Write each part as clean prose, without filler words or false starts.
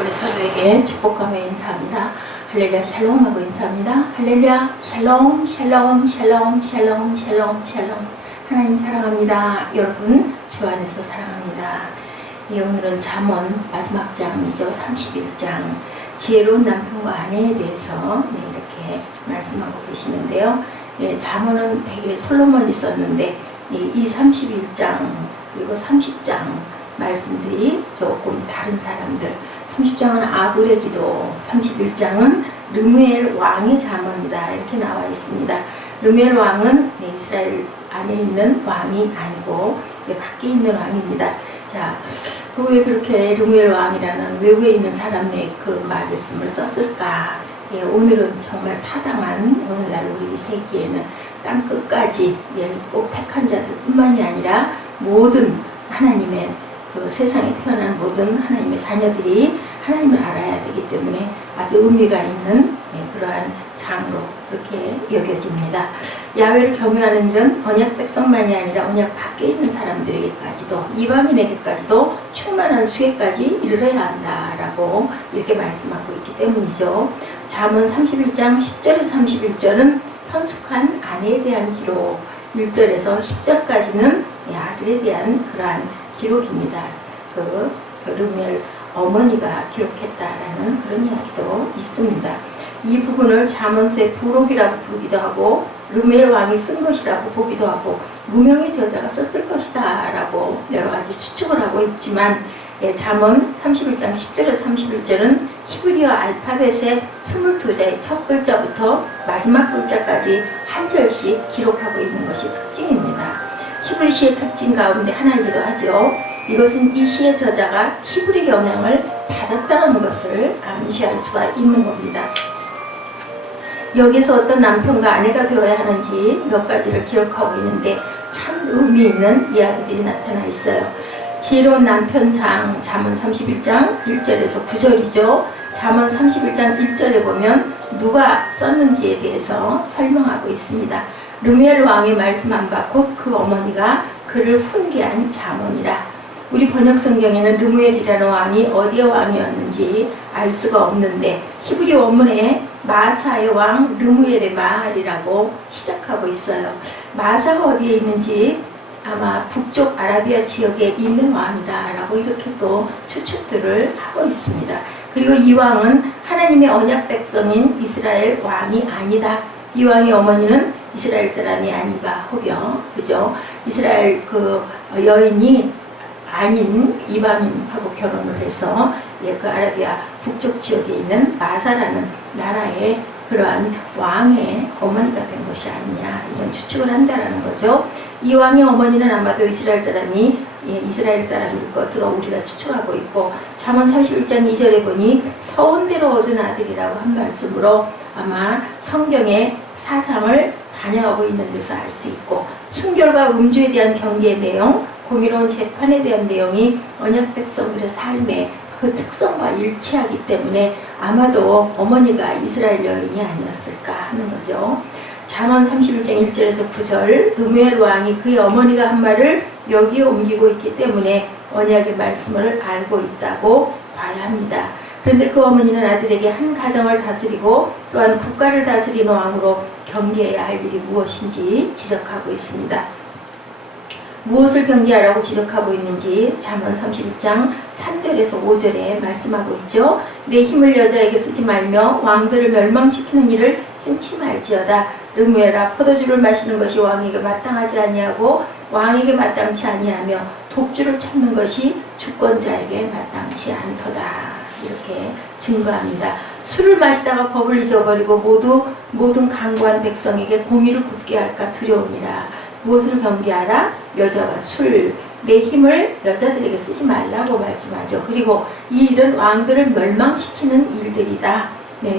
우리 서로에게 축복하며 인사합니다. 할렐루야 샬롬 하고 인사합니다. 할렐루야 샬롬 샬롬 샬롬 샬롬 샬롬 샬롬. 하나님 사랑합니다. 여러분 주 안에서 사랑합니다. 오늘은 잠언 마지막 장이죠. 31장 지혜로운 남편과 아내에 대해서 이렇게 말씀하고 계시는데요. 잠언은 되게 솔로몬이 썼는데 이 31장 그리고 30장 말씀들이 조금 다른 사람들, 30장은 아굴의 기도, 31장은 르무엘 왕의 잠언이다 이렇게 나와 있습니다. 르무엘 왕은 이스라엘 안에 있는 왕이 아니고 밖에 있는 왕입니다. 자, 왜 그렇게 르무엘 왕이라는 외국에 있는 사람의 그 말씀을 썼을까? 오늘은 정말 타당한 오늘날 우리 세기에는 땅 끝까지 꼭 택한 자들 뿐만이 아니라 모든 하나님의 그 세상에 태어난 모든 하나님의 자녀들이 하나님을 알아야 되기 때문에 아주 의미가 있는 그러한 장으로 그렇게 여겨집니다. 야훼를 경외하는 일은 언약 백성만이 아니라 언약 밖에 있는 사람들에게까지도 이방인에게까지도 충만한 수혜까지 이르러야 한다라고 이렇게 말씀하고 있기 때문이죠. 잠언 31장 10절에서 31절은 현숙한 아내에 대한 기록, 1절에서 10절까지는 아들에 대한 그러한 기록입니다. 그 르무엘 어머니가 기록했다라는 그런 이야기도 있습니다. 이 부분을 잠언서의 부록이라고 부르기도 하고 르무엘 왕이 쓴 것이라고 보기도 하고 무명의 저자가 썼을 것이다 라고 여러 가지 추측을 하고 있지만 잠언 31장 10절에서 31절은 히브리어 알파벳의 22자의 첫 글자부터 마지막 글자까지 한 절씩 기록하고 있는 것이 특징입니다. 히브리 시의 특징 가운데 하나이기도 하죠. 이것은 이 시의 저자가 히브리 영향을 받았다는 것을 암시할 수가 있는 겁니다. 여기서 어떤 남편과 아내가 되어야 하는지 몇 가지를 기록하고 있는데 참 의미 있는 이야기들이 나타나 있어요. 지혜로운 남편상 잠언 31장 1절에서 9절이죠. 잠언 31장 1절에 보면 누가 썼는지에 대해서 설명하고 있습니다. 르무엘 왕이 말씀한 바 곧 그 어머니가 그를 훈계한 잠언이라. 우리 번역 성경에는 르무엘이라는 왕이 어디의 왕이었는지 알 수가 없는데 히브리 원문에 마사의 왕 르무엘의 말이라고 시작하고 있어요. 마사가 어디에 있는지 아마 북쪽 아라비아 지역에 있는 왕이다 라고 이렇게 또 추측들을 하고 있습니다. 그리고 이 왕은 하나님의 언약 백성인 이스라엘 왕이 아니다. 이 왕의 어머니는 이스라엘 사람이 아니가 혹여 그죠? 이스라엘 그 여인이 아닌 이방인하고 결혼을 해서 그 아라비아 북쪽 지역에 있는 마사라는 나라의 그러한 왕의 어머니가 된 것이 아니냐 이런 추측을 한다라는 거죠. 이 왕의 어머니는 아마도 이스라엘 사람이 이스라엘 사람일 것으로 우리가 추측하고 있고 잠언 31장 2절에 보니 서원대로 얻은 아들이라고 한 말씀으로 아마 성경의 사상을 반영하고 있는 데서 알 수 있고 순결과 음주에 대한 경계의 내용, 공의로운 재판에 대한 내용이 언약 백성들의 삶의 그 특성과 일치하기 때문에 아마도 어머니가 이스라엘 여인이 아니었을까 하는 거죠. 잠언 31장 1절에서 9절 르무엘 왕이 그의 어머니가 한 말을 여기에 옮기고 있기 때문에 언약의 말씀을 알고 있다고 봐야 합니다. 그런데 그 어머니는 아들에게 한 가정을 다스리고 또한 국가를 다스리는 왕으로 경계해야 할 일이 무엇인지 지적하고 있습니다. 무엇을 경계하라고 지적하고 있는지 잠언 31장 3절에서 5절에 말씀하고 있죠. 내 힘을 여자에게 쓰지 말며 왕들을 멸망시키는 일을 행치 말지어다. 르무엘아 포도주를 마시는 것이 왕에게 마땅하지 아니하고 왕에게 마땅치 아니하며 독주를 찾는 것이 주권자에게 마땅치 않도다. 이렇게 증거합니다. 술을 마시다가 법을 잊어버리고 모든 강고한 백성에게 공의를 굽게 할까 두려우니라. 무엇을 경계하라? 여자와 술, 내 힘을 여자들에게 쓰지 말라고 말씀하죠. 그리고 이 일은 왕들을 멸망시키는 일들이다.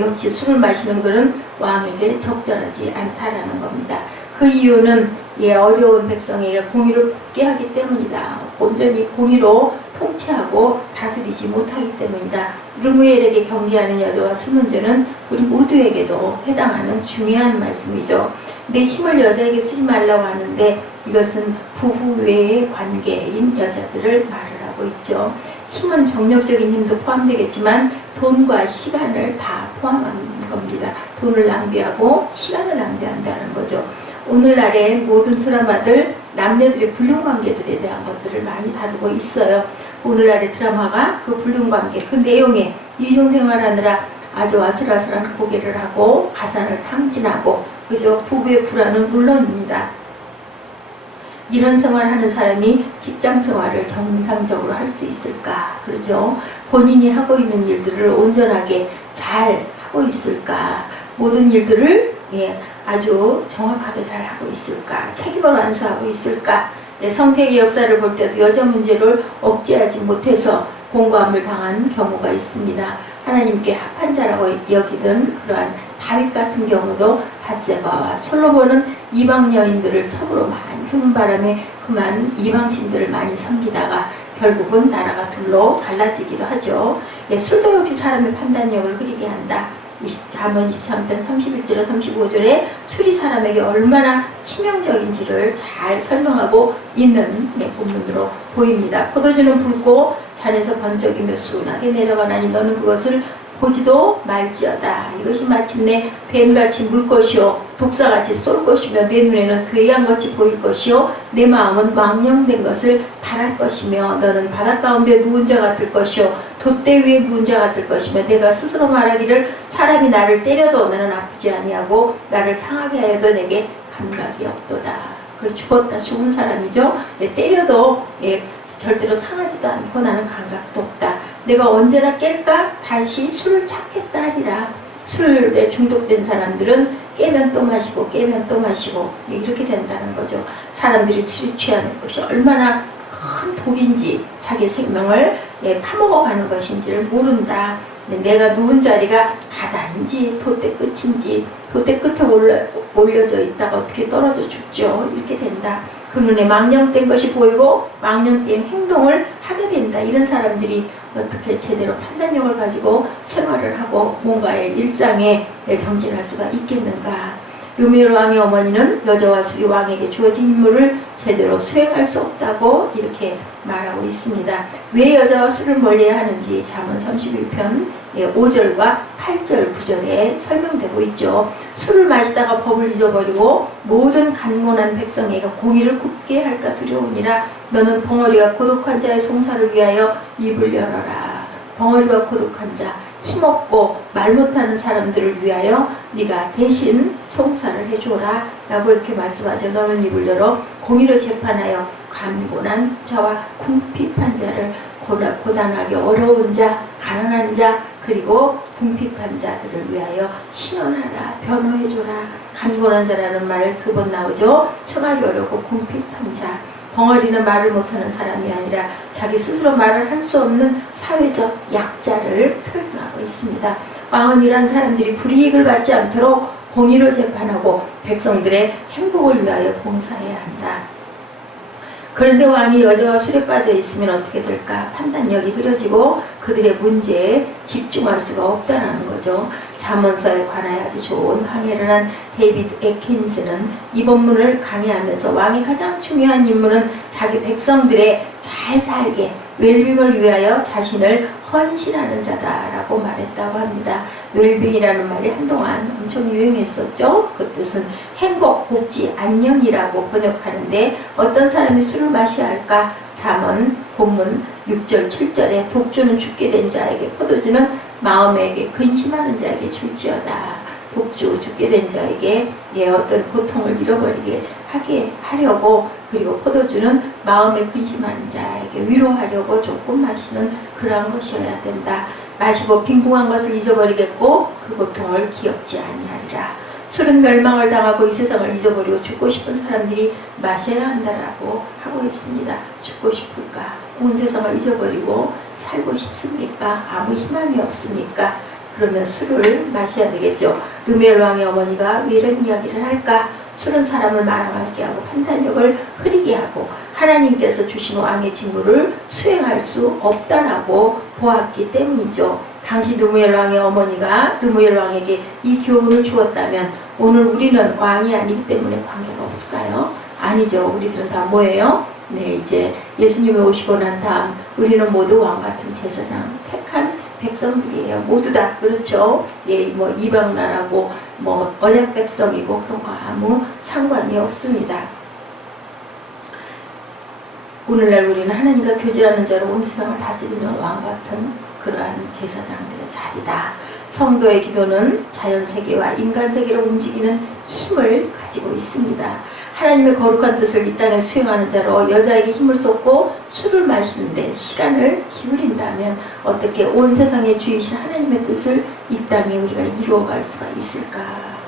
역시 술을 마시는 것은 왕에게 적절하지 않다라는 겁니다. 그 이유는 어려운 백성에게 공의를 굽게 하기 때문이다. 온전히 공의로 통치하고 다스리지 못하기 때문이다. 르무엘에게 경계하는 여자와 술 문제는 우리 모두에게도 해당하는 중요한 말씀이죠. 내 힘을 여자에게 쓰지 말라고 하는데 이것은 부부 외의 관계인 여자들을 말을 하고 있죠. 힘은 정력적인 힘도 포함되겠지만 돈과 시간을 다 포함하는 겁니다. 돈을 낭비하고 시간을 낭비한다는 거죠. 오늘날의 모든 드라마들 남녀들의 불륜관계들에 대한 것들을 많이 다루고 있어요. 오늘날의 드라마가 그 불륜관계, 그 내용에 이중생활하느라 아주 아슬아슬한 고개를 하고 가산을 탕진하고 그죠? 부부의 불안은 물론입니다. 이런 생활하는 사람이 직장 생활을 정상적으로 할 수 있을까? 그러죠? 본인이 하고 있는 일들을 온전하게 잘 하고 있을까? 모든 일들을 아주 정확하게 잘 하고 있을까? 책임을 완수하고 있을까? 성택의 역사를 볼 때도 여자 문제를 억제하지 못해서 공고함을 당한 경우가 있습니다. 하나님께 합한 자라고 여기던 그러한 다윗 같은 경우도 밧세바와 솔로몬은 이방 여인들을 첩으로 많이 두는 바람에 그만 이방신들을 많이 섬기다가 결국은 나라가 둘로 갈라지기도 하죠. 술도 역시 사람의 판단력을 흐리게 한다. 24번, 23편, 31절, 35절에 술이 사람에게 얼마나 치명적인지를 잘 설명하고 있는 본문으로 보입니다. 포도주는 붉고 잔에서 번쩍이며 순하게 내려가나니 너는 그것을 보지도 말지어다. 이것이 마침내 뱀같이 물 것이요 독사같이 쏠 것이며 내 눈에는 괴양같이 보일 것이요 내 마음은 망령된 것을 바랄 것이며 너는 바닷 가운데 누운 자 같을 것이요 돛대 위에 누운 자 같을 것이며 내가 스스로 말하기를 사람이 나를 때려도 나는 아프지 아니하고 나를 상하게 하여도 내게 감각이 없도다. 그 죽었다 죽은 사람이죠. 때려도 절대로 상하지도 않고 나는 감각도 없다. 내가 언제나 깰까? 다시 술을 찾겠다 하리라. 술에 중독된 사람들은 깨면 또 마시고 깨면 또 마시고 이렇게 된다는 거죠. 사람들이 술에 취하는 것이 얼마나 큰 독인지 자기 생명을 파먹어가는 것인지를 모른다. 내가 누운 자리가 바다인지 돛대 끝인지 돛대 끝에 올려져 있다가 어떻게 떨어져 죽죠. 이렇게 된다. 그 눈에 망령된 것이 보이고 망령된 행동을 하게 된다. 이런 사람들이 어떻게 제대로 판단력을 가지고 생활을 하고 뭔가의 일상에 정진할 수가 있겠는가. 르무엘 왕의 어머니는 여자와 술이 왕에게 주어진 임무를 제대로 수행할 수 없다고 이렇게 말하고 있습니다. 왜 여자와 술을 멀리해야 하는지 잠언 31편 5절과 8절 9절에 설명되고 있죠. 술을 마시다가 법을 잊어버리고 모든 간곤한 백성에게 공의를 굽게 할까 두려우니라. 너는 벙어리가 고독한 자의 송사를 위하여 입을 열어라. 벙어리가 고독한 자, 힘없고 말 못하는 사람들을 위하여 네가 대신 송사를 해줘라 라고 이렇게 말씀하죠. 너는 입을 열어 공의로 재판하여 간곤한 자와 궁핍한 자를 고단하게 어려운 자, 가난한 자 그리고 궁핍한 자들을 위하여 신원하라, 변호해줘라. 간곤한 자라는 말 2번 나오죠. 청하기 어렵고 궁핍한 자. 벙어리는 말을 못하는 사람이 아니라 자기 스스로 말을 할 수 없는 사회적 약자를 표현하고 있습니다. 왕은 이러한 사람들이 불이익을 받지 않도록 공의를 재판하고 백성들의 행복을 위하여 봉사해야 한다. 그런데 왕이 여자와 술에 빠져 있으면 어떻게 될까? 판단력이 흐려지고 그들의 문제에 집중할 수가 없다는 거죠. 잠언서에 관하여 아주 좋은 강해를 한 데이비드 에킨스는 이 본문을 강의하면서 왕이 가장 중요한 임무는 자기 백성들의 잘 살게 웰빙을 위하여 자신을 헌신하는 자다라고 말했다고 합니다. 웰빙이라는 말이 한동안 엄청 유행했었죠. 그 뜻은 행복, 복지, 안녕이라고 번역하는데 어떤 사람이 술을 마셔야 할까? 잠언 본문 6절 7절에 독주는 죽게 된 자에게 포도주는 마음에게 근심하는 자에게 줄지어다. 독주 죽게 된 자에게 어떤 고통을 잃어버리게 하게 하려고 그리고 포도주는 마음에 근심하는 자에게 위로하려고 조금 마시는 그러한 것이어야 된다. 마시고 빈궁한 것을 잊어버리겠고 그 고통을 기억지 아니하리라. 술은 멸망을 당하고 이 세상을 잊어버리고 죽고 싶은 사람들이 마셔야 한다라고 하고 있습니다. 죽고 싶을까? 온 세상을 잊어버리고 살고 싶습니까? 아무 희망이 없습니까? 그러면 술을 마셔야 되겠죠. 르무엘 왕의 어머니가 왜 이런 이야기를 할까? 술은 사람을 말하게 하고 판단력을 흐리게 하고 하나님께서 주신 왕의 직무를 수행할 수 없다라고 보았기 때문이죠. 당시 르무엘 왕의 어머니가 르무엘 왕에게 이 교훈을 주었다면 오늘 우리는 왕이 아니기 때문에 관계가 없을까요? 아니죠. 우리들은 다 뭐예요? 네, 이제 예수님이 오시고 난 다음 우리는 모두 왕같은 제사장 택한 백성들이에요. 모두 다 그렇죠. 예, 뭐 이방 나라고 뭐 언약 백성이고 그런 거 아무 상관이 없습니다. 오늘날 우리는 하나님과 교제하는 자로 온 세상을 다스리는 왕같은 그러한 제사장들의 자리다. 성도의 기도는 자연세계와 인간세계를 움직이는 힘을 가지고 있습니다. 하나님의 거룩한 뜻을 이 땅에 수행하는 자로 여자에게 힘을 쏟고 술을 마시는데 시간을 기울인다면 어떻게 온 세상의 주이신 하나님의 뜻을 이 땅에 우리가 이루어갈 수가 있을까?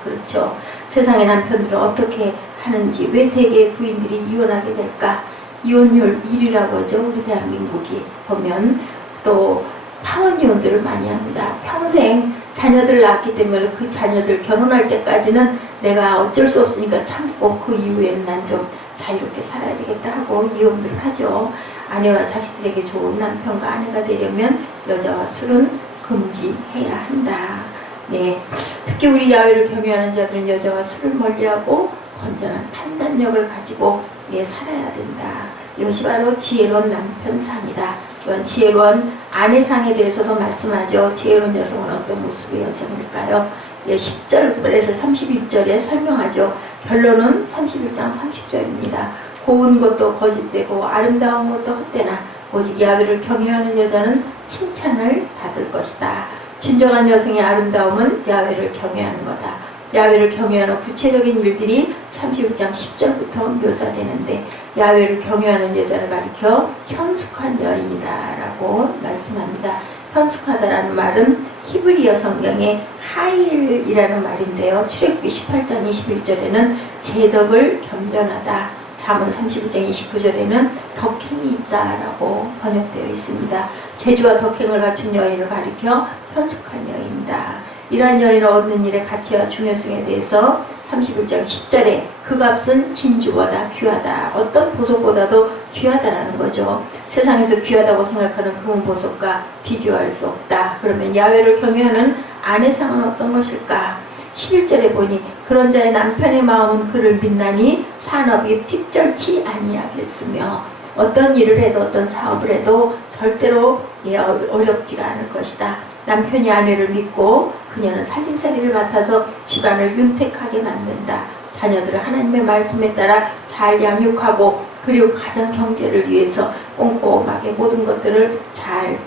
그렇죠. 세상의 남편들은 어떻게 하는지, 왜 대개의 부인들이 이혼하게 될까? 이혼율 1위라고 하죠. 우리 대한민국이 보면. 또 파혼 이혼들을 많이 합니다. 평생 자녀들 낳았기 때문에 그 자녀들 결혼할 때까지는 내가 어쩔 수 없으니까 참고 그 이후에는 난 좀 자유롭게 살아야 되겠다 하고 이혼들을 하죠. 아내와 자식들에게 좋은 남편과 아내가 되려면 여자와 술은 금지해야 한다. 네, 특히 우리 야훼를 경외하는 자들은 여자와 술을 멀리하고 건전한 판단력을 가지고 살아야 된다. 이것이 바로 지혜로운 남편상이다. 또한 지혜로운 아내상에 대해서도 말씀하죠. 지혜로운 여성은 어떤 모습의 여성일까요? 10절에서 31절에 설명하죠. 결론은 31장 30절입니다. 고운 것도 거짓되고 아름다운 것도 헛되나 오직 야훼를 경외하는 여자는 칭찬을 받을 것이다. 진정한 여성의 아름다움은 야훼를 경외하는 거다. 야훼를 경외하는 구체적인 일들이 31장 10절부터 묘사되는데 야훼를 경외하는 여자를 가리켜 현숙한 여인이다 라고 말씀합니다. 현숙하다라는 말은 히브리어 성경의 하일이라는 말인데요. 출애굽기 18장 21절에는 제덕을 겸전하다, 잠언 31장 29절에는 덕행이 있다라고 번역되어 있습니다. 재주와 덕행을 갖춘 여인을 가리켜 현숙한 여인이다. 이러한 여인을 얻는 일의 가치와 중요성에 대해서 31장 10절에 그 값은 진주보다 귀하다. 어떤 보석보다도 귀하다라는 거죠. 세상에서 귀하다고 생각하는 금은 보석과 비교할 수 없다. 그러면 야훼를 경외하는 아내상은 어떤 것일까? 11절에 보니 그런 자의 남편의 마음은 그를 믿나니 산업이 핍절치 아니하겠으며 어떤 일을 해도 어떤 사업을 해도 절대로 어렵지가 않을 것이다. 남편이 아내를 믿고 그녀는 살림살이를 맡아서 집안을 윤택하게 만든다. 자녀들을 하나님의 말씀에 따라 잘 양육하고 그리고 가정 경제를 위해서 꼼꼼하게 모든 것들을 잘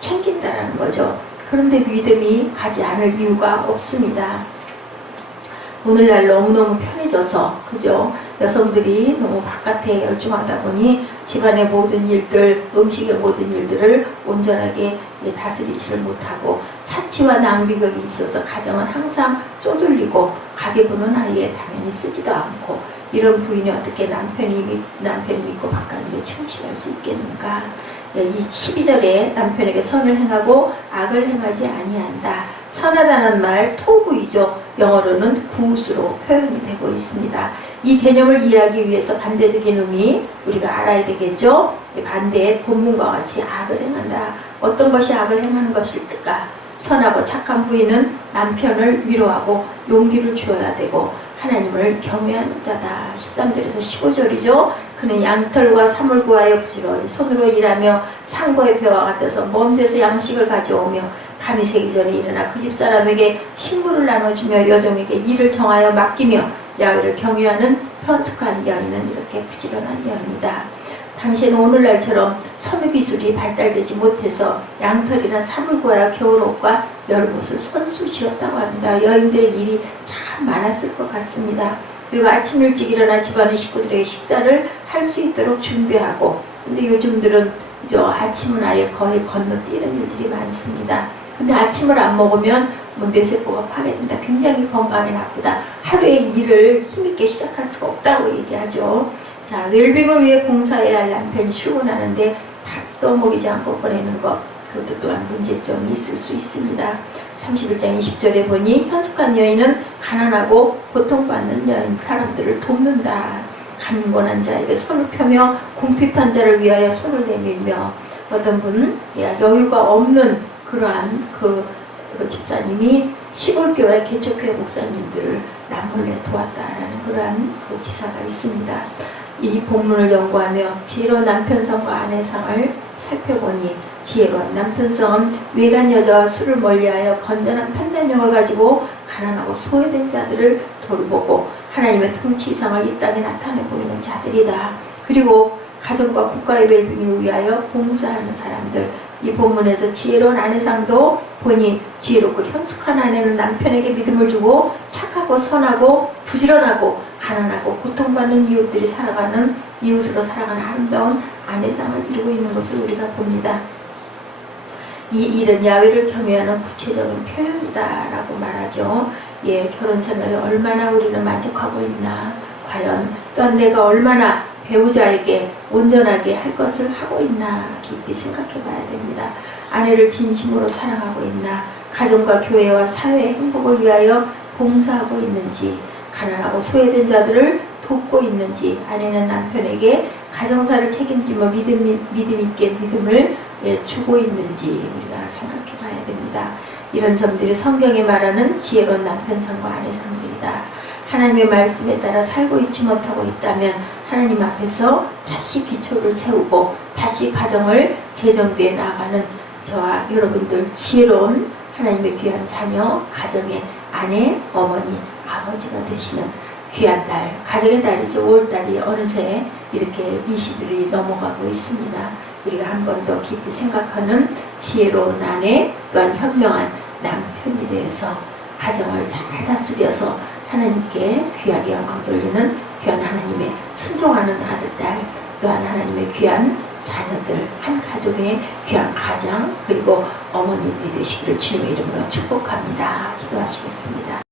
챙긴다라는 거죠. 그런데 믿음이 가지 않을 이유가 없습니다. 오늘날 너무너무 편해져서 그죠? 여성들이 너무 바깥에 열중하다 보니 집안의 모든 일들, 음식의 모든 일들을 온전하게 다스리지를 못하고 사치와 낭비벽이 있어서 가정은 항상 쪼들리고 가계부는 아예 당연히 쓰지도 않고 이런 부인이 어떻게 남편이 믿고 바깥에 충실할 수 있겠는가? 이 12절에 남편에게 선을 행하고 악을 행하지 아니한다. 선하다는 말 토구이죠. 영어로는 굿으로 표현이 되고 있습니다. 이 개념을 이해하기 위해서 반대적인 의미 우리가 알아야 되겠죠. 반대의 본문과 같이 악을 행한다. 어떤 것이 악을 행하는 것일까? 선하고 착한 부인은 남편을 위로하고 용기를 주어야 되고 하나님을 경외하는 자다. 13절에서 15절이죠. 그는 양털과 사물 구하여 부지런히 손으로 일하며 상고의 벼와 같아서 먼 데서 양식을 가져오며 밤이 새기 전에 일어나 그 집사람에게 식물을 나눠주며 여종에게 일을 정하여 맡기며 야훼를 경외하는 현숙한 여인은 이렇게 부지런한 여인이다. 당시에는 오늘날처럼 섬유기술이 발달되지 못해서 양털이나 사물 구하여 겨울옷과 여름옷을 손수 지었다고 합니다. 여인들의 일이 참 많았을 것 같습니다. 그리고 아침 일찍 일어나 집안의 식구들에게 식사를 할 수 있도록 준비하고, 근데 요즘들은 아침은 아예 거의 건너뛰는 일들이 많습니다. 근데 아침을 안 먹으면 뇌세포가 파괴된다. 굉장히 건강에 나쁘다. 하루의 일을 힘있게 시작할 수가 없다고 얘기하죠. 자, 웰빙을 위해 봉사해야 할 남편이 출근하는데 밥도 먹이지 않고 보내는 것, 그것도 또한 문제점이 있을 수 있습니다. 31장 20절에 보니 현숙한 여인은 가난하고 고통받는 여인 사람들을 돕는다. 간곤한 자에게 손을 펴며 궁핍한 자를 위하여 손을 내밀며 어떤 분은 여유가 없는 그러한 그 집사님이 시골교회 개척교회 목사님들을 남몰래 도왔다라는 그러한 그 기사가 있습니다. 이 본문을 연구하며 지혜로운 남편성과 아내상을 살펴보니 지혜로운 남편성은 외간 여자와 술을 멀리하여 건전한 판단력을 가지고 가난하고 소외된 자들을 돌보고 하나님의 통치 이상을 이 땅에 나타내 보이는 자들이다. 그리고 가정과 국가의 웰빙을 위하여 봉사하는 사람들. 이 본문에서 지혜로운 아내상도 보니 지혜롭고 현숙한 아내는 남편에게 믿음을 주고 착하고 선하고 부지런하고 가난하고 고통받는 이웃으로 살아가는 아름다운 아내상을 이루고 있는 것을 우리가 봅니다. 이 일은 야훼를 경외하는 구체적인 표현이다 라고 말하죠. 예, 결혼 생활에 얼마나 우리는 만족하고 있나, 과연 또한 내가 얼마나 배우자에게 온전하게 할 것을 하고 있나 깊이 생각해 봐야 됩니다. 아내를 진심으로 사랑하고 있나, 가정과 교회와 사회의 행복을 위하여 봉사하고 있는지, 가난하고 소외된 자들을 돕고 있는지, 아내는 남편에게 가정사를 책임지며 믿음 있게 믿음을 주고 있는지 우리가 생각해 봐야 됩니다. 이런 점들이 성경에 말하는 지혜로운 남편상과 아내상들이다. 하나님의 말씀에 따라 살고 있지 못하고 있다면 하나님 앞에서 다시 기초를 세우고 다시 가정을 재정비해 나아가는 저와 여러분들, 지혜로운 하나님의 귀한 자녀, 가정의 아내, 어머니, 아버지가 되시는 귀한 달, 가정의 달이죠. 5월달이 어느새 이렇게 20일이 넘어가고 있습니다. 우리가 한 번 더 깊이 생각하는 지혜로운 아내, 또한 현명한 남편이 되어서 가정을 잘 다스려서 하나님께 귀하게 영광 돌리는 귀한 하나님의 순종하는 아들, 딸, 또한 하나님의 귀한 자녀들, 한 가족의 귀한 가장, 그리고 어머니들이 되시기를 주님의 이름으로 축복합니다. 기도하시겠습니다.